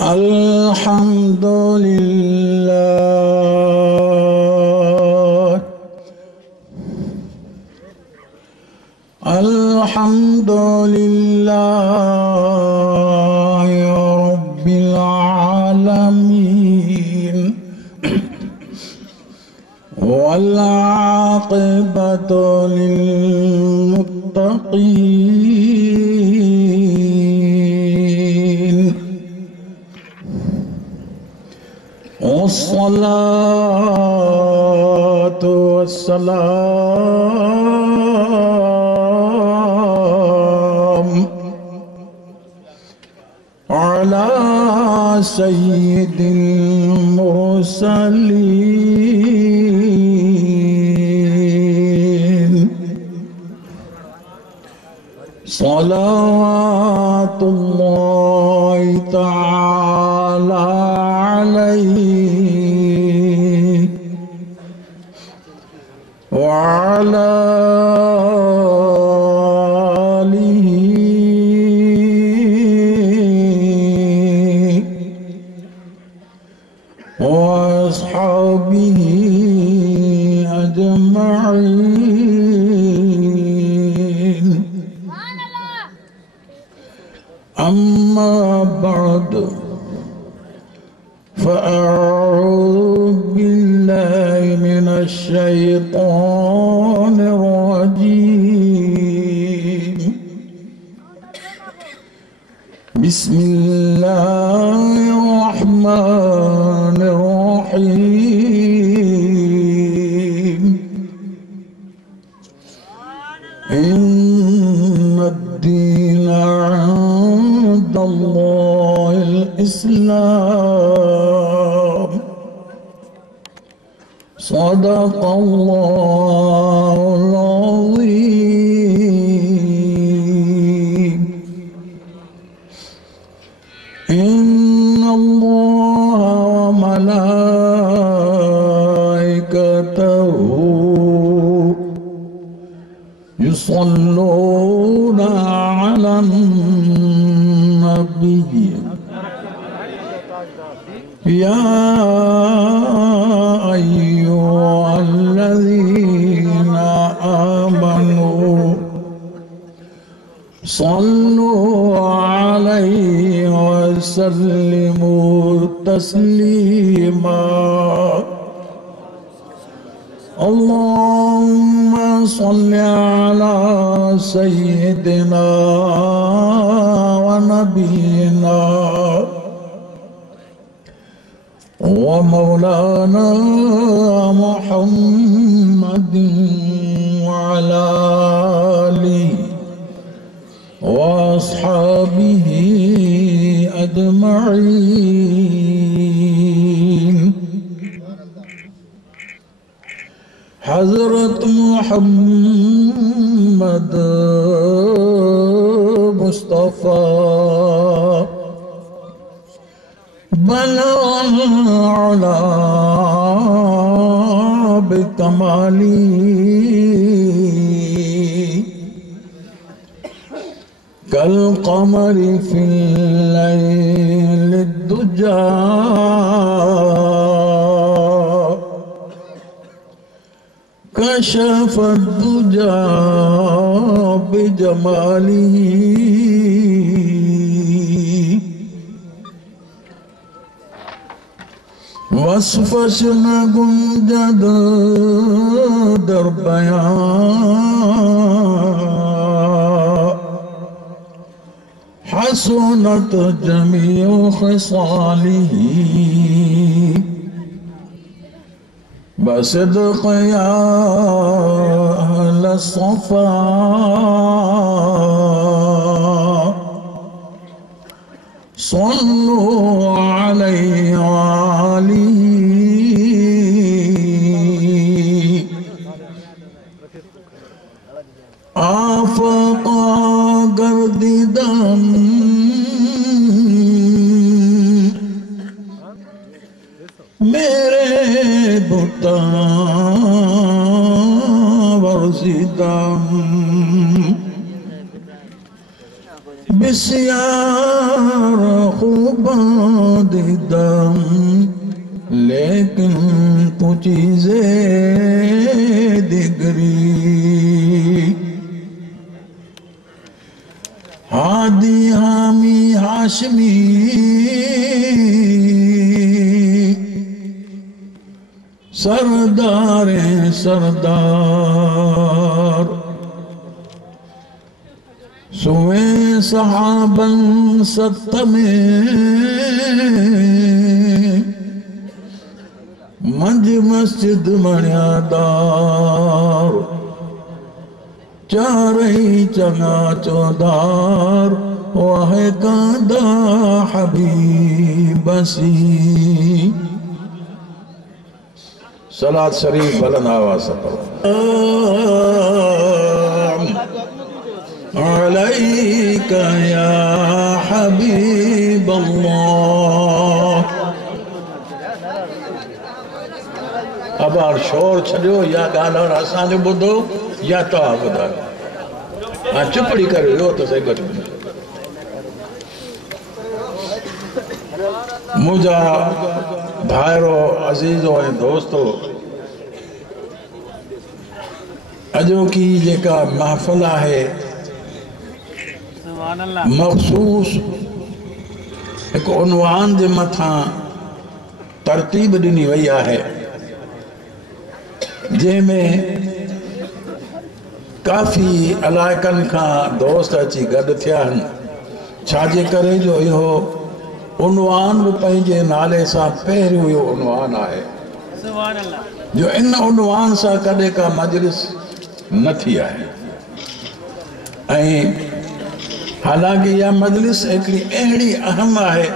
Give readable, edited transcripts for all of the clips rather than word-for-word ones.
Alhamdulillah, alhamdulillah ya Rabbil alamin, wal aqibatu lil muttaqin, wassalatu wassalam ala sayyidil mursalin, salawatullahi ta'ala alaihi wa ala alihi wa ashabihi ajma'in. Amma ba'du, fa'a'udhu billahi minash shaitanir rajim. Bismillahirrahmanirrahim. Inna ad-dina 'inda Allahil Islam. Sadaqallahul azim. Inna Allaha wa malaikatahu yusalluna 'alan nabiy. Ya ayyuhalladzina amanu sallu 'alaihi wa sallimu taslima. Allahumma salli ala sayyidina wa nabiyyina wa maulana Muhammadin wa ala alihi wa ashabihi ajma'in. Hazrat Muhammad Mustafa balagha ala bikamali kal qamari fil layli duja kashafa ad-duja bijamalihi wasfashna gunjad darbaya hasunat jami'u khisalihi basidq ya ahla safa sallu alaihi wa alihi afaqa gardidan mere buta warsidam bisya गर्दिदम लेकिन तू चीज़े दिगरी। हादी हामी हाशमी सरदारे सरदार सुए सहाबन सत में मंज मस्जिद मणियादार चारई चंगा चौधार वाह कांदा हबीबसी। सलात शरीफ बुलंद आवाज़ से पढ़ो। अलैका या हबीब अल्लाह। अब और शोर छो या गालो असांजो ॿुधो या तव्हां ॿुधायो। हाँ चुपड़ी करो यो तो सही घटि मुझा भाइरो अज़ीज़ो ऐं दोस्तो अॼोकी जेका महफ़िल आहे मख़सूस हिकु उनवान जे मथां तरतीब ॾिनी वई आहे जंहिंमें काफ़ी इलाइक़नि खां दोस्त अची गॾु थिया आहिनि। छाजे करे जो इहो उनवान बि पंहिंजे नाले सां पहिरियों इहो उनवान आहे जो इन उनवान सां कॾहिं का मजलिस न थी आहे। ऐं हालांकि इहा मजलिस हिकिड़ी अहिड़ी अहम आहे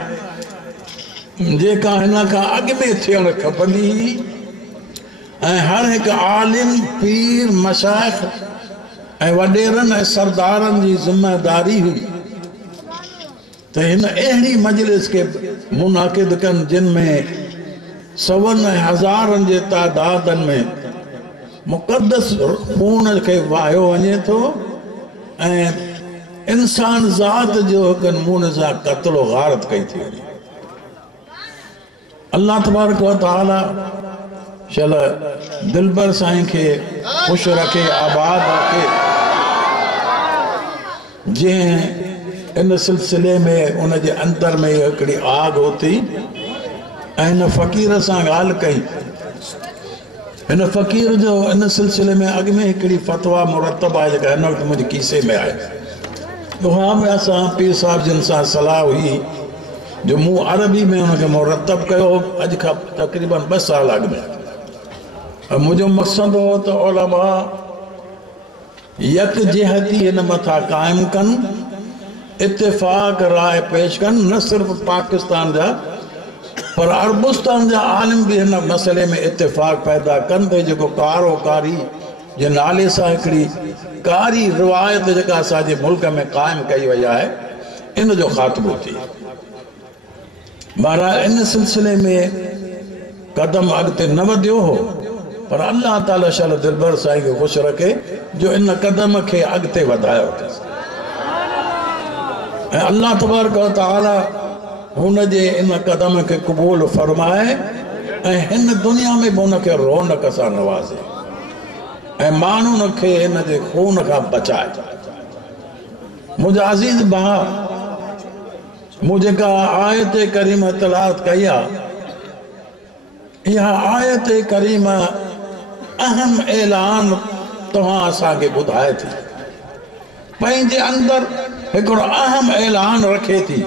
जेका हिन खां अॻु में थियणु खपंदी ऐं हर हिकु आलिम पीर मशाइख ऐं वॾेरनि ऐं सरदारनि जी ज़िम्मेदारी हुई त हिन अहिड़ी मजलिस के मुनाक़िद कनि जिन में सवनि ऐं हज़ारनि जे तादादनि में मुक़दस खून खे वाहियो वञे थो ऐं इंसान ज़ात जो हिकु नमूने सां क़त्ल गारत कई थी वञे। अल्लाह तबारक व तआला चल दिलबर साईं के खुश रखे आबाद रखे जंहिं इन सिलसिले में उनके अंदर में हिकिड़ी आग होती ऐं हिन फ़क़ीर सां ॻाल्हि कई। हिन फ़क़ीर जो इन सिलसिले में अॻु में हिकिड़ी फ़तवा मुरतब आहे जेका हिन वक़्तु मुंहिंजे कीसे में आहे। उहा बि असां पीर साहिब जिन सां सलाह हुई जो मूं अरबी में उनखे मुरतब कयो अॼु खां तक़रीबन 2 साल अॻु में। मुझो मक़सद हो तो उलमा यकजहती हिन मथा कायम कन इत्तेफाक राय पेश कन न सिर्फ पाकिस्तान जा पर अरबुस्तान जा आलिम भी हिन मसले में इत्तेफाक पैदा कन ते जेको कारोकारी जे नाले सां हिकिड़ी कारी रिवायत जेका असांजे मुल्क में कायम कई वई आहे इन जो ख़ात्मो थी। बहरहाल इन सिलसिले में कदम अॻिते न वधियो हो पर अल्लाह ताला शल दिलबर साईं खे ख़ुशि रखे जो इन कदम खे अॻिते वधायो अथसि ऐं अल्लाह तबारक व तआला हुन जे इन कदम खे क़बूल फरमाए ऐं हिन दुनिया में बि हुनखे रौनक सां नवाज़े ऐं माण्हुनि खे इन जे खून खां बचाए। मुंहिंजा अज़ीज़ भाउ मूं जेका आयत करीम तलावत कई आहे इहा आयत करीम अहम ऐलान तव्हां असांखे ॿुधाए थी पंहिंजे अंदरि हिकिड़ो अहम ऐलान रखे थी।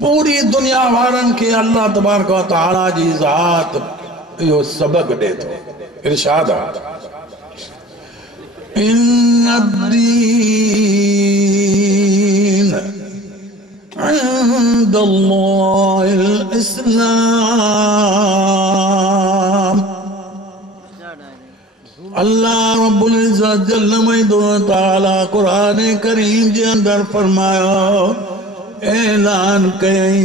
पूरी दुनिया वारनि खे अल्लाह तबारक व तआला जी ज़ात इहो सबक़ ॾे थो। इरशाद आहे इन्नद्दीन इंदल्लाहिल इस्लाम। अल्लाह रब्बुल इज्जत जल्ल मजदु ताला कुरान करीम जे अंदर फरमायो ऐलान कई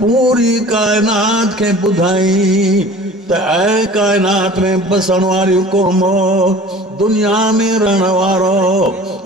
पूरी कायनात के बुधाई त ऐ कायनात में बसण वारी क़ौमो दुनिया में रहण वारो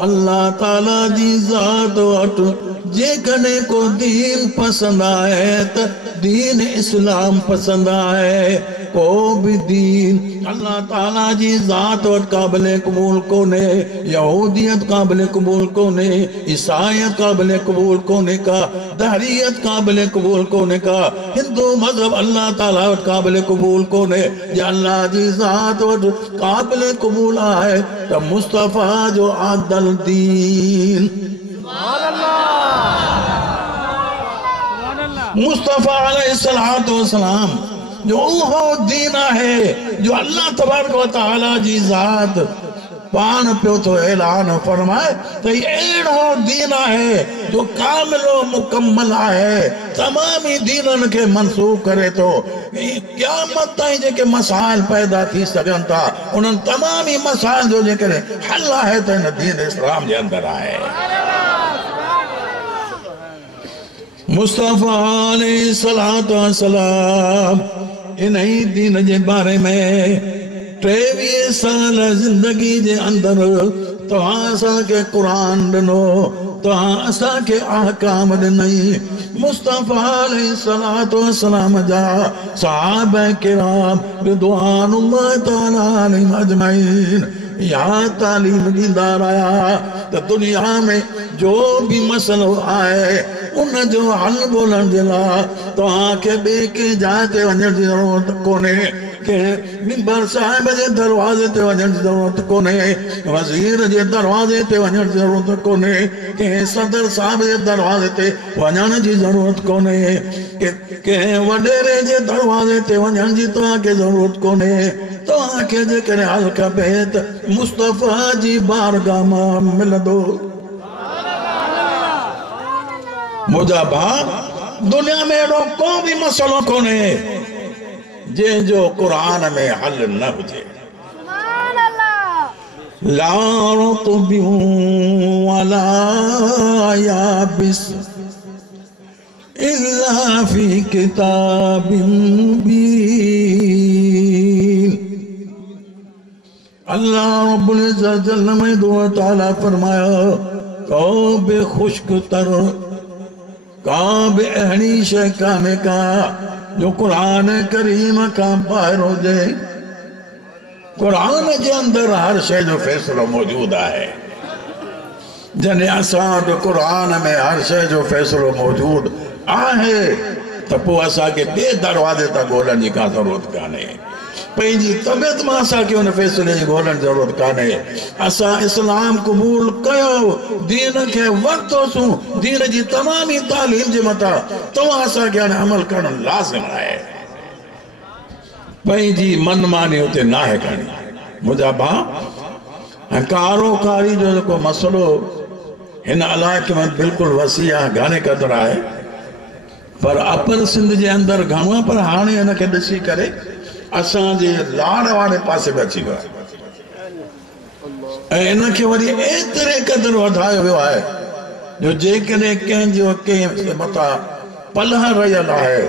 अल्लाह ताला जी ज़ात वटि जेकॾहिं को दीन पसंद आए तो दीन इस्लाम पसंद आए। को भी दीन अल्लाह ताला जी ज़ात वटि क़ाबिल क़बूल कोने, यहूदियत क़ाबिल क़बूल कोने, ईसाईयत क़ाबिल क़बूल कोने का, दहरियत क़ाबिल क़बूल कोने का, हिंदू मजहब अल्लाह ताला वटि क़ाबिल क़बूल कोने। जे अल्लाह जी ज़ात वटि क़ाबिल क़बूल आहे त मुस्तफ़ा जो आदल दीन, मुस्तफ़ा अलैहिस्सलातु वस्सलाम जो उहो दीन है जो अल्लाह तबारक व तआला जी ज़ात पान पियो तो ऐलान फरमाए तो अहिड़ो दीन है जो कामिलो मुकम्मल है, तमामी दीनन के मनसूख करे तो क़यामत ताईं जेके मसाइल पैदा थी सघनि था उन्हनि तमामी मसाइल जो जेकॾहिं हल आहे त हिन दीन इस्लाम जे अंदरि आहे। मुस्तफ़ा अलैहिस्सलातु वस्सलाम इन ही दीन जे बारे में 23 साल जिंदगी जे अंदर तव्हां असांखे क़ुरान ॾिनो, तव्हां असांखे अहकाम ॾिनई। मुस्तफ़ा अलैहिस्सलातु वस्सलाम जा सहाबा किराम रिदवानुल्लाहि तआला अलैहिम अजमईन या तालीम ॾींदा रहा त दुनिया में जो भी मसलो आए उन जो हल ॻोल्हण जे लाइ तव्हांखे ॿिए के जाइ ते वञण जी ज़रूरत कोन्हे, के मिंबर साहिब जे दरवाज़े ते वञण जी ज़रूरत कोन्हे, वज़ीर जे दरवाज़े ते वञण जी ज़रूरत कोन्हे, के सदर साहिब जे दरवाज़े ते वञण जी ज़रूरत कोन्हे, के वॾेरे जे दरवाज़े ते वञण जी तव्हांखे ज़रूरत कोन्हे। तव्हांखे जेकॾहिं हल खपे त मुस्तफ़ा जी बारगाह मां मिलंदो। मुंहिंजा भाउ, दुनिया में अहिड़ो को भी मसलो कोन्हे जंहिंजो क़ुरान में हल न हुजे। ला रुतबियूं वला याबिस इल्ला फी किताबिम मुबीन। अल्लाह रब्बुल इज्जत जल्ल मजदूह व तआला फरमाया को बे खुश्क तर का भी अहिड़ी शइ कान्हे का जो कुरान करीम का ॿाहिरि हुजे। कुरान जे अंदरि हर शइ जो फ़ैसिलो मौजूद आहे। जॾहिं असां वटि कुरान में हर शइ जो फ़ैसिलो मौजूद आहे त पोइ असांखे ॿिए दरवाज़े तां ॻोल्हण जी का ज़रूरत कान्हे। पंहिंजी तबियत मां असांखे हुन फ़ैसिले जी ॻोल्हण जी ज़रूरत कान्हे। असां इस्लाम क़बूल कयो, दीन खे वरितोसीं, दीन जी तमामी तालीम जे मथां तव्हां असांखे हाणे अमल करणु लाज़िम आहे। पंहिंजी मनमानी हुते नाहे करणी। मुंहिंजा भाउ, ऐं कारोकारी जो जेको मसइलो हिन इलाइक़े में बिल्कुलु वसी आहे, घणे क़दुरु आहे, पर अपर सिंध जे अंदरि घणो आहे, पर हाणे हिनखे ॾिसी करे असांजे लाड़ वारे पासे में अची वियो आहे ऐं इनखे वरी एतिरे क़दुरु वधायो वियो आहे जो जेकॾहिं कंहिंजो कंहिं मथां पलह रहियल आहे,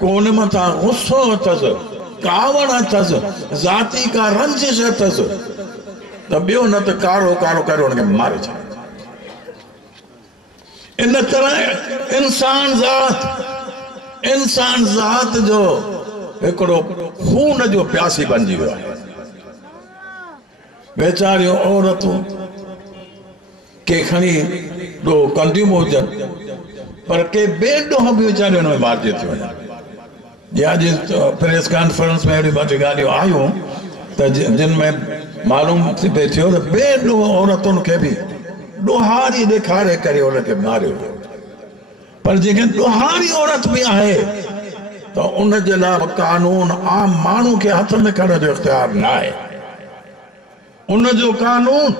कोन मथां गुस्सो अथसि, कावड़ अथसि, ज़ाती का रंजिश अथसि त ॿियो न त कारो कारो करे हुनखे मारे छॾे। इन तरह इंसान ज़ात जो हिकिड़ो खून जो प्यासी बणिजी वियो आहे। वेचारियूं औरतूं के खणी ॾोह कंदियूं हुजनि, पर के बेॾोह बि वीचारियूं हुन में मारिजी थियूं वञनि। या अॼु प्रेस कॉन्फ्रेंस में अहिड़ियूं ॿ टे ॻाल्हियूं आयूं त जिन में मालूम थी पए थियो त बेॾोह औरतुनि खे बि ॾोहारी ॾेखारे करे हुनखे मारियो वियो। पर जेके ॾोहारी औरत बि आहे तो उन जे लाइ कानून आम माण्हू खे हथ में खणण जो इख्तियार न आहे। उन जो कानून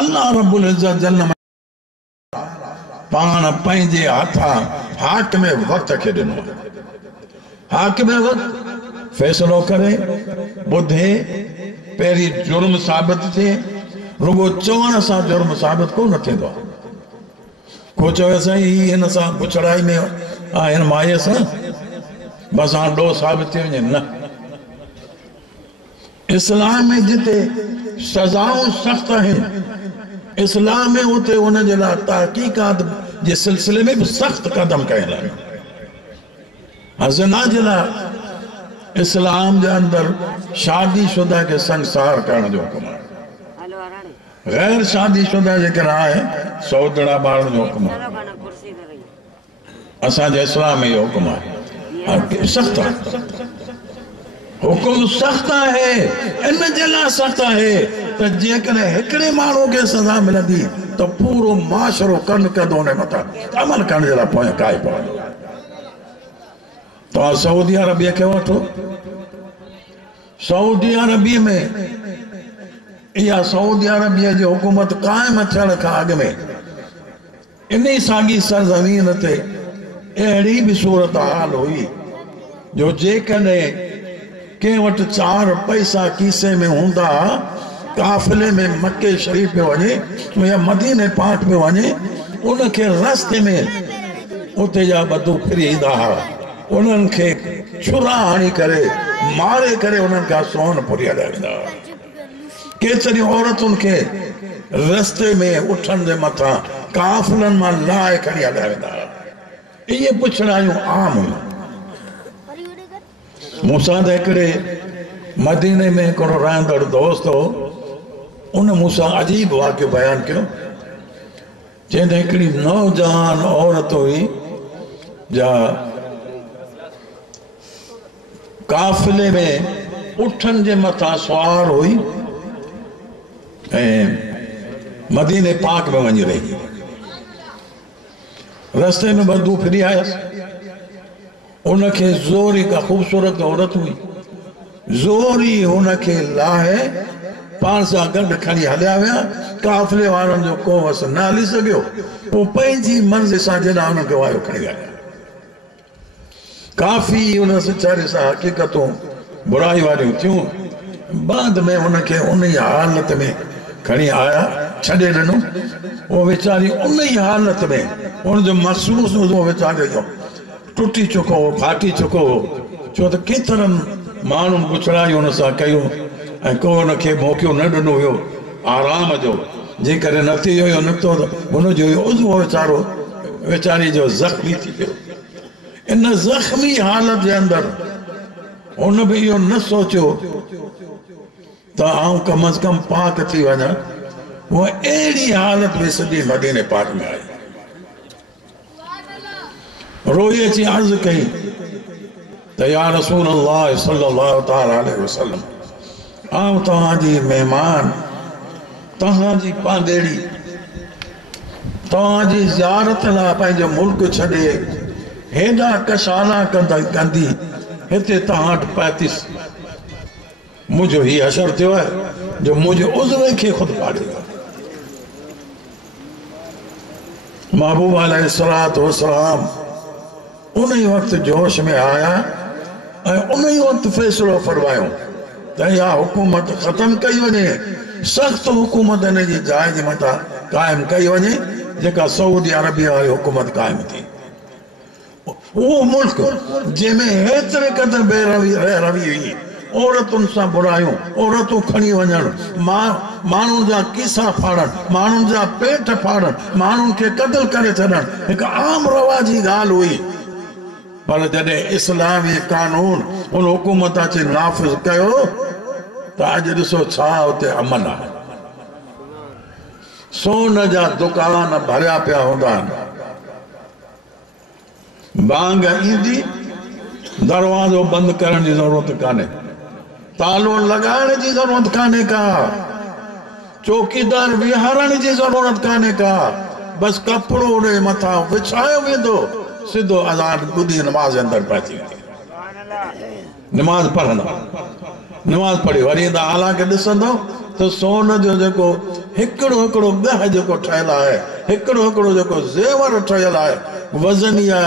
अल्लाह रब्बुल इज्जत जल्ल पाण पंहिंजे हथां हाकिम वक़्त खे ॾिनो। हाकिम वक़्त फ़ैसिलो करे, ॿुधे, पहिरीं जुर्म साबित थिए, रुगो चवण सां जुर्म साबित कोन थींदो। को चवे साईं ही हिन सां पुछड़ाई में हिन माईअ सां बस हाँ ॾोह साबित थी वञे, न। इस्लाम में जिते सज़ाऊं सख़्त आहिनि, इस्लाम में उते उन जे लाइ तहक़ीक़ात जे सिलसिले में भी सख्त कदम कयल ज़िना जे लाइ इस्लाम जे अंदर शादीशुदा के संसार करण जो हुक्म है। गैर शादीशुदा जेकर आहे सौदड़ा ॿारनि जो हुक्म आहे। असांजे इस्लाम में इहो हुक्म आहे, सख्त आहे, हुकुम सख्त है। इन जे लाइ सख्त है त जेकॾहिं हिकिड़े माण्हू खे सज़ा मिलंदी तो पूरो माशरो कन कंदो उन मथां अमल करण जे लाइ पोइ काई पवंदो। तव्हां सऊदी अरबिया खे वठो, सऊदी अरबिया में इहा सऊदी अरबिया जी हुकूमत क़ाइम थियण खां अॻु में इन साॻी सरज़मीन ते अहिड़ी बि सूरत हाल हुई जो जेकॾहिं कंहिं वटि 4 पैसा कीसे में हूंदा, काफ़िले में मक्के शरीफ पे वञे या मदीने पाक में वञे, उनखे रस्ते में उते जा बदू फिरी ईंदा हुआ, उन्हनि खे छुरा हणी करे मारे करे उन्हनि खां सोन पुरी हलिया वेंदा हुआ। केतिरी औरतुनि खे रस्ते में उठण जे मथां काफ़िलनि मां लाहे खणी हलिया वेंदा हुआ। इहे पुछड़ायूं आम हुयूं। मूंसां त हिकिड़े मदीने में हिकिड़ो रहंदड़ दोस्त हो, उन मूंसां अजीब वाक़ियो बयानु कयो। चवंदे हिकिड़ी नौजवान औरत हुई जा काफ़िले में उठनि जे मथां सवार हुई ऐं मदीने पाक में वञी रही। रस्ते में बदबू फिरी आयसि, उनखे ज़ोरी का ख़ूबसूरत औरत हुई, ज़ोरी उनखे लाहे पाण सां गॾु खणी हलिया विया। काफ़िले वारनि जो को वस न हली सघियो, पोइ पंहिंजी मंज़िल सां जॾहिं उनखे वायो खणी विया। काफ़ी उन वीचारे सां हक़ीक़तूं बुराई वारियूं थियूं। बाद में उनखे उन ई हालत में खणी आया, छॾे ॾिनो। उहो वीचारी उन ई हालत में उनजो महसूस हुओ वीचारे जो टुटी चुको हो, फाटी चुको हो। छो त केतिरनि माण्हुनि पुछड़ायूं हुन सां कयूं ऐं को हुनखे मौक़ो न ॾिनो हुयो आराम जो। जेकॾहिं न थी वियो निकितो त हुनजो उज़ो वीचारो वीचारी जो ज़ख़्मी थी वियो। इन ज़ख़्मी हालत जे अंदरि हुन बि इहो न सोचियो त आउं कम अज़ कम पाक थी वञा। उहा अहिड़ी हालत में सॼी मदीने पाक में आई, रोई अची अर्ज़ कई त या रसूल अल्लाह सल्लल्लाहु तआला अलैहि वसल्लम, आउं तव्हांजी महिमान, तव्हांजी पांदेड़ी, तव्हांजी ज़ियारत लाइ पंहिंजो मुल्क छॾे हेॾा कशाला कंदी हिते तव्हां वटि पहुतसि। मुंहिंजो हीउ असरु थियो आहे जो मुंहिंजे उज़वे खे ख़ुदि पाड़े वियो। महबूब अलैहिस्सलातु वस्सलाम उन ई वक़्तु जोश में आया ऐं उन ई वक़्तु फ़ैसिलो फरमायो त इहा हुकूमत ख़तमु कई वञे, सख़्त हुकूमत हिन जी जाइ जे मथां क़ाइमु कई वञे जेका सऊदी अरबिया वारी हुकूमत क़ाइमु थी। उहो मुल्क जंहिंमें हेतिरे क़दुरु बेरवी हुई, औरतुनि सां बुरायूं, औरतूं खणी वञण, माण्हुनि जा कीसा फाड़ण, माण्हुनि जा पेट फाड़ण, माण्हुनि खे क़त्ल करे छॾण हिकु आम रवाजी ॻाल्हि हुई। पर जॾहिं इस्लामी कानून उन हुकूमत अची नाफ़िज़ कयो त अॼु ॾिसो छा उते अमन आहे। सोन जा दुकान भरिया पिया हूंदा आहिनि, बांग ईंदी दरवाज़ो बंदि करण जी ज़रूरत कान्हे, तालो लगाने की जरूरत काने का, चौकीदार विहारण की जरूरत काने का, बस कपड़ो ने मथा विछायो वेंदो, सिधो अज़ान ॿुधी नमाज़ अंदर पहुची वेंदी। नमाज़ पढ़ंदा, नमाज़ पढ़ी वरी ईंदा, हालांकि ॾिसंदो त सोन जो जेको हिकिड़ो हिकिड़ो ॻह जेको ठहियल आहे, हिकिड़ो हिकिड़ो जेको ज़ेवर ठहियल आहे, वज़निया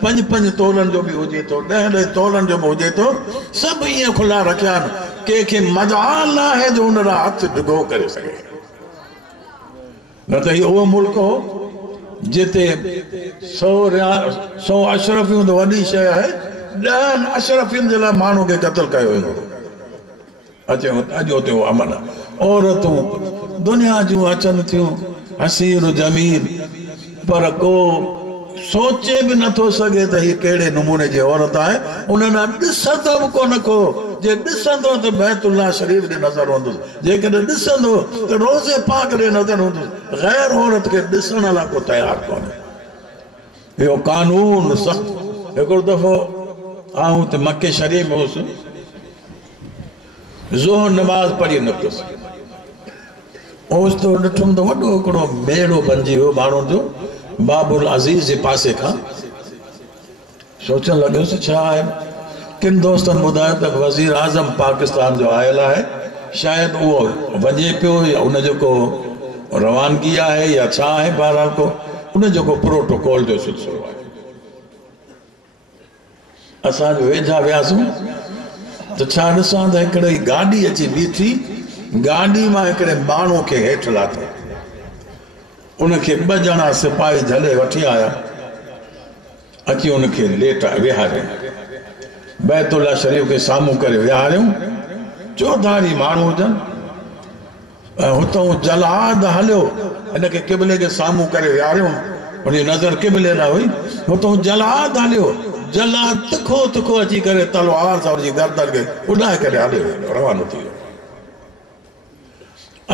5-5 तोलनि जो बि हुजे थो, 10-10 तोलनि जो बि हुजे थो, सभु ईअं खुला रखिया आहिनि। कंहिंखे मजाल न आहे जो हुन लाइ हथ ढिघो करे सघे। न त इहो उहो मुल्क हो जिते 100 अशरफियूं त वॾी शइ आहे, 10 अशरफियुनि जे लाइ माण्हू खे क़त्ल कयो वेंदो। अॼु उते उहो अमन आहे। औरतूं दुनिया जूं अचनि थियूं, हसीर जमील, पर को सोचे भी नथो सके त ही कहिड़े नमूने जी औरत आहे उन्हनि ॾिसंदो बि कोन को जे ॾिसंदो त बैतुल्लाह शरीफ़ ॾे नज़र हूंदुसि जेकॾहिं ॾिसंदो त रोज़े पाक ॾे नज़र हूंदुसि ग़ैर औरत खे ॾिसण लाइ को तयारु कोन्हे इहो कानून सख़्तु हिकिड़ो दफ़ो आऊं त मके शरीफ़ में हुउसि ज़ोहर नमाज़ पढ़ी निकितुसि ओसि त ॾिठुमि त वॾो हिकिड़ो मेड़ो बणिजी वियो माण्हुनि जो बाबुल अज़ीज़ जे पासे खां सोचण लॻियुसि छा आहे किन दोस्तनि ॿुधायो त वज़ीर आज़म पाकिस्तान जो आयल आहे शायदि उहो वञे पियो या उन जेको रवानगी आहे या छा आहे बहरहाल को उन जेको प्रोटोकॉल जो सिलसिलो आहे असां जो वेझा वियासीं त छा ॾिसां त हिकिड़ी गाॾी अची बीठी गाॾी मां हिकिड़े माण्हू खे हेठि लाथो उनखे 2 ॼणा सिपाही झले वठी आया अची उनखे लेटा विहारियो बैतुल्लाह शरीफ़ खे साम्हूं करे विहारियूं चौधारी माण्हू हुजनि ऐं हुतां जलाद हलियो हिनखे क़िबले खे साम्हूं करे विहारियूं उनजी नज़र क़िबले न हुई हुतां जलाद हलियो जलाद तिखो तिखो अची करे तलवार सां उनजी गर्दन खे उॾाए करे हलियो रवानो थी वियो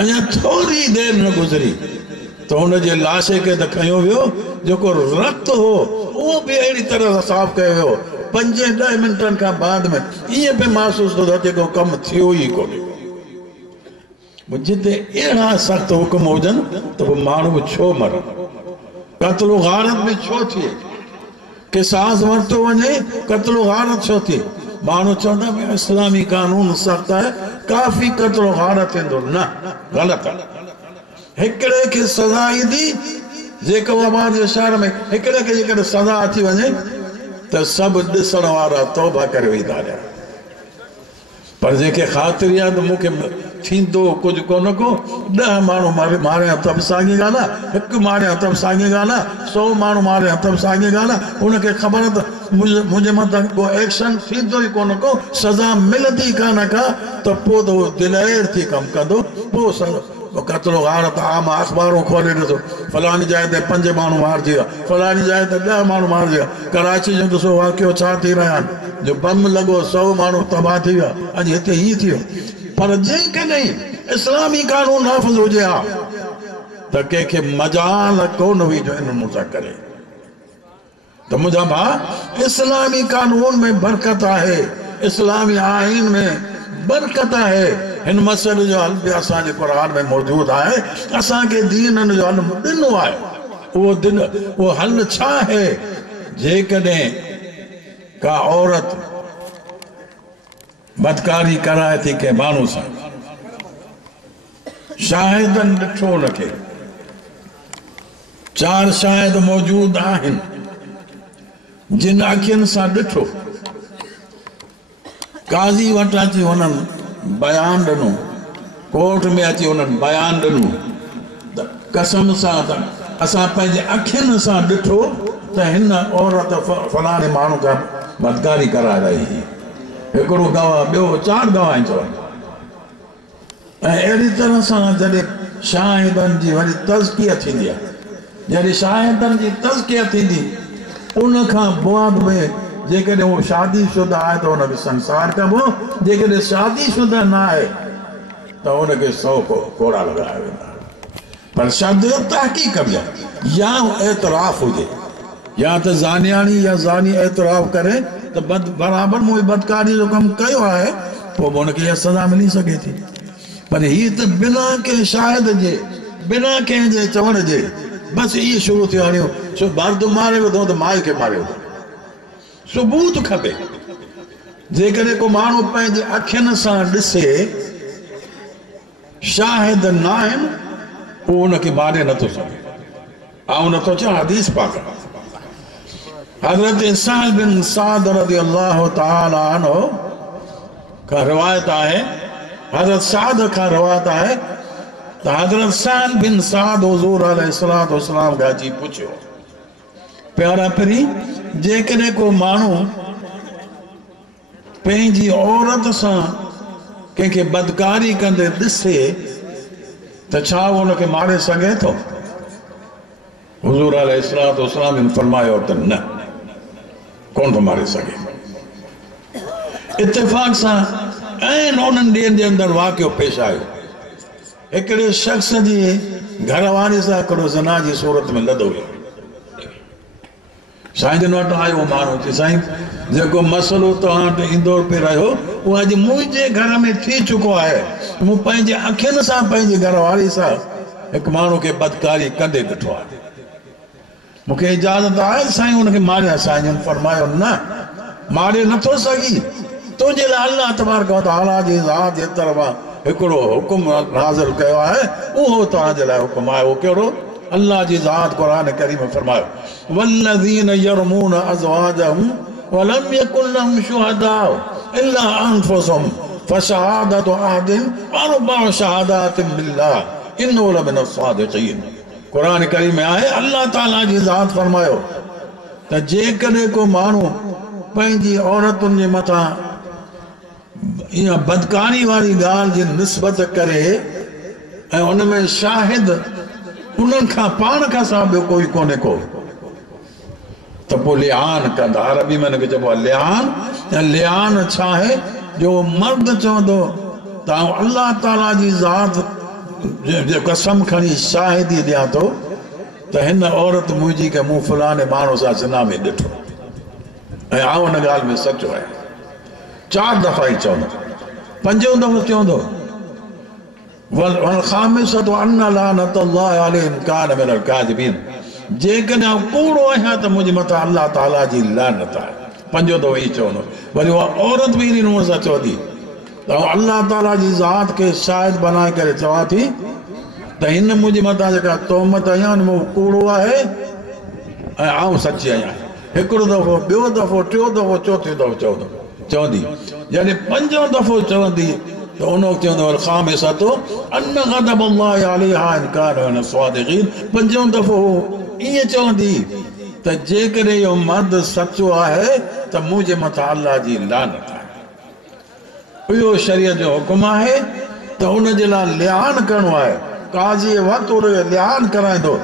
अञा थोरी देरि न गुज़री तो हुनजे लाशे खे त खयो वियो जेको रत हो उहो बि अहिड़ी तरह सां साफ़ कयो वियो 5-10 मिंटनि खां बाद में ईअं पियो महसूस थियो त जेको कमु थियो ई कोन्हे जिते अहिड़ा सख़्त हुकुम हुजनि त पोइ माण्हू छो मरनि क़त्ल गारत में छो थिए क़िसास वरितो वञे क़त्ल गारत छो थिए माण्हू चवंदा भई इस्लामी कानून सख़्तु आहे काफ़ी क़त्ल गारत थींदो न ग़लति आहे हिकिड़े खे सज़ा ईंदी जेकोबाद जे शहर में हिकिड़े खे जेकॾहिं सज़ा अची वञे त सभु ॾिसण वारा तौबा करे वेंदा रहिया पर जेके ख़ातिरी आहे त मूंखे थींदो कुझु कोन को 10 माण्हू मारिया त बि साॻी ॻाल्हि आहे 1 मारिया त बि साॻी ॻाल्हि आहे 100 माण्हू मारिया त बि साॻी ॻाल्हि आहे उनखे ख़बर त मुंहिंजे मथां को एक्शन थींदो ई कोन को सज़ा मिलंदी कान का त पोइ त उहो दिलैर थी कमु कंदो पोइ क़त्ल गारत आम अख़बारूं खोले ॾिसो फलानी जाइ ते 5 माण्हू मारिजी विया फलानी जाइ ते 10 माण्हू मारिजी विया कराची जो ॾिसो वाक़ियो छा थी रहिया आहिनि जो बम लॻो 100 माण्हू तबाह थी विया अॼु हिते हीअं थियो पर जेकॾहिं इस्लामी कानून नाफ़िज़ हुजे हा त कंहिंखे मजाल कोन हुई जो इन मूंसां करे त मुंहिंजा भाउ इस्लामी कानून में बरकत आहे इस्लामी आइन में बरकत आहे हिन मसइले जो हल बि असांजे क़ुरान में मौजूद आहे असांखे दीन जो हल ॾिनो आहे उहो हल छा आहे जेकॾहिं का औरत बदकारी कराए थी कंहिं माण्हू सां शाहिदनि ॾिठो उनखे 4 शाहिद मौजूद आहिनि जिन अखियुनि सां ॾिठो काज़ी वटि अची हुननि बयान ॾिनो कोर्ट में अची हुननि बयान ॾिनो त कसम सां त असां पंहिंजे अखियुनि सां ॾिठो त हिन औरत फलाणे माण्हू खां बदकारी कराए रही हुई हिकिड़ो गवाह ॿियो 4 गवाह चवनि ऐं अहिड़ी तरह सां जॾहिं शाहिदनि जी वरी तज़किया थींदी आहे जॾहिं शाहिदनि जी तज़किया थींदी उन खां बाद में जेकॾहिं उहो शादीशुदा आहे त हुनखे संसार कबो जेकॾहिं शादीशुदा न आहे त हुनखे 100 कोड़ा लॻाया वेंदा पर शर्त तहक़ीक़ कबी आहे या एतराफ़ हुजे या त ज़ानियाणी या ज़ानी एतराफ़ करे त बराबरि मूं बदकारी जो कमु कयो आहे पोइ हुनखे इहा सज़ा मिली सघे थी पर हीअ त बिना कंहिं शाहिद जे बिना कंहिंजे चवण जे बसि इहे शुरू थियो हाणे छो मर्द मारे वियो त माई खे मारियो सबूत खपे जेकॾहिं को माण्हू पंहिंजे अखियुनि सां ॾिसे शाहिद न आहिनि पोइ उनखे मारे नथो सघे ऐं नथो चवां हदीस पाक हज़रत साल बिन साद रज़ियल्लाहु तआला अन्हु का रिवायत आहे हज़रत साद का रिवायत आहे त हज़रत साल बिन साद हुज़ूर अलैहिस्सलातु वस्सलाम खां अची पुछियो प्यारा परी जेकॾहिं को माण्हू पंहिंजी औरत सां कंहिंखे बदकारी कंदे ॾिसे त छा उनखे मारे सघे थो हुजूर अलैहिस्सलातु वस्सलाम ने फरमायो त न कोन थो मारे सघे। इत्तेफाक सां ऐं उन्हनि ॾींहंनि जे अंदरि वाक़ियो पेश आयो। हिकिड़े शख़्स जी घरवारी सां हिकिड़ो ज़ना जी सूरत में लदो वियो। साईं जन वटि आयो माण्हू चई साईं जेको मसइलो तव्हां वटि ईंदो पियो रहियो उहो अॼु मुंहिंजे घर में थी चुको आहे। मूं पंहिंजे अखियुनि सां पंहिंजी घरवारी सां हिकु माण्हू खे बदकारी कंदे ॾिठो आहे। मूंखे इजाज़त आहे साईं हुनखे मारिया। साईं जन फरमायो न मारे नथो सघी। तुंहिंजे लाइ अल्लाह तबारक व तआला जी ज़ात जे तरफ़ां हिकिड़ो हुकुम नाज़िल कयो आहे, उहो तव्हांजे लाइ हुकुम आहे। उहो कहिड़ो? अल्लाह जी ज़ात क़ुरान करीम में फरमायो वल्लज़ीन यरमून अज़वाजहुम वलम यकुन लहुम शुहदाउ इल्ला अनफुसहुम फशहादतु अहदिन अरबअ शहादातिन बिल्लाह इन्नहु लमिनस सादिक़ीन। क़ुरान करीम में आहे अल्लाह ताला जी ज़ात फरमायो त जेकॾहिं को माण्हू पंहिंजी औरतुनि जे मथां इहा बदकारी वारी ॻाल्हि जी निस्बत करे ऐं उन में शाहिद उन्हनि खां पाण खां सां ॿियो कोई कोन्हे को त पोइ लिहान कंदा। अरबी में हिनखे चइबो आहे लिहान। ऐं लिहान छा आहे? जो मर्द चवंदो त अल्लाह ताला जी ज़ात जो कसम खणी शाहिदी ॾियां थो त हिन औरत मुंहिंजी खे मूं फलाणे माण्हू सां ज़िना में ॾिठो ऐं आउं हुन ॻाल्हि में सचो आहियां। 4 दफ़ा ई चवंदो। 5 दफ़ो चवंदो वल्खामिसतु अन्न लानतुल्लाहि अलैहि इन कान मिनल काज़िबीन। जेकॾहिं कूड़ो आहियां त मुंहिंजे मथां अल्लाह ताला जी लानत आहे। 5 दफ़ो ई चवंदो। वरी उहा औरत बि इन नूंहं सां चवंदी त अल्लाह ताला जी ज़ात खे शाहिद बनाए करे चवां थी त हिन मुंहिंजे मथां जेका तोहमत आहियां हुन में कूड़ो आहे ऐं आउं सची आहियां। हिकिड़ो दफ़ो, ॿियो दफ़ो, टियों दफ़ो, चौथो दफ़ो चवंदी। जॾहिं 5 दफ़ो चवंदी त उन वक़्तु चवंदो वल्खामिसतु अन्न ग़ज़बुल्लाहि अलैहा इन कान मिनस सादिक़ीन। 5 दफ़ो ईअं चवंदी त जेकॾहिं इहो मर्द सचो आहे त मुंहिंजे मथां अल्लाह जी लानत आहे। इहो शरीयत जो हुकुम आहे त उन जे लाइ लिहान करणो आहे। काज़ी वक़्तु उन लिहान कराईंदो।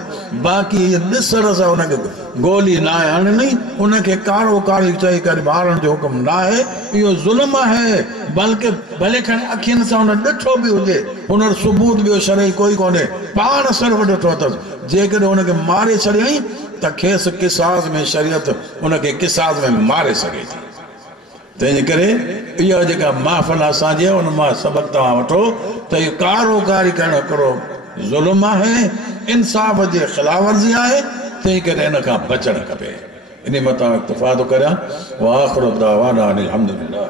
बाक़ी ॾिसण सां हुनखे गोली न आहे हणणी, उनखे कारो कारी चई करे मारण जो हुकुम न आहे। इहो ज़ुल्म आहे। बल्कि भले खणी अखियुनि सां हुन ॾिठो बि हुजे, हुन सबूत ॿियो शरई कोई कोन्हे, पाण सिर्फ़ु ॾिठो अथसि। जेकॾहिं हुनखे मारे छॾियईं त खेसि किसास में शरीयत हुनखे किसास में मारे सघे थी। तंहिंजे करे इहा जेका महफ़िल असांजी आहे उन मां सबक़ तव्हां वठो त इहो कारो कारी करणु हिकिड़ो ज़ुल्म आहे, इंसाफ़ जे ख़िलाफ़ वर्ज़ी आहे। तंहिं करे इन खां बचणु खपे। इन मथां इक्तिफ़ा थो करियां। व आख़िरु दावाना अनिल हम्दुलिल्लाह।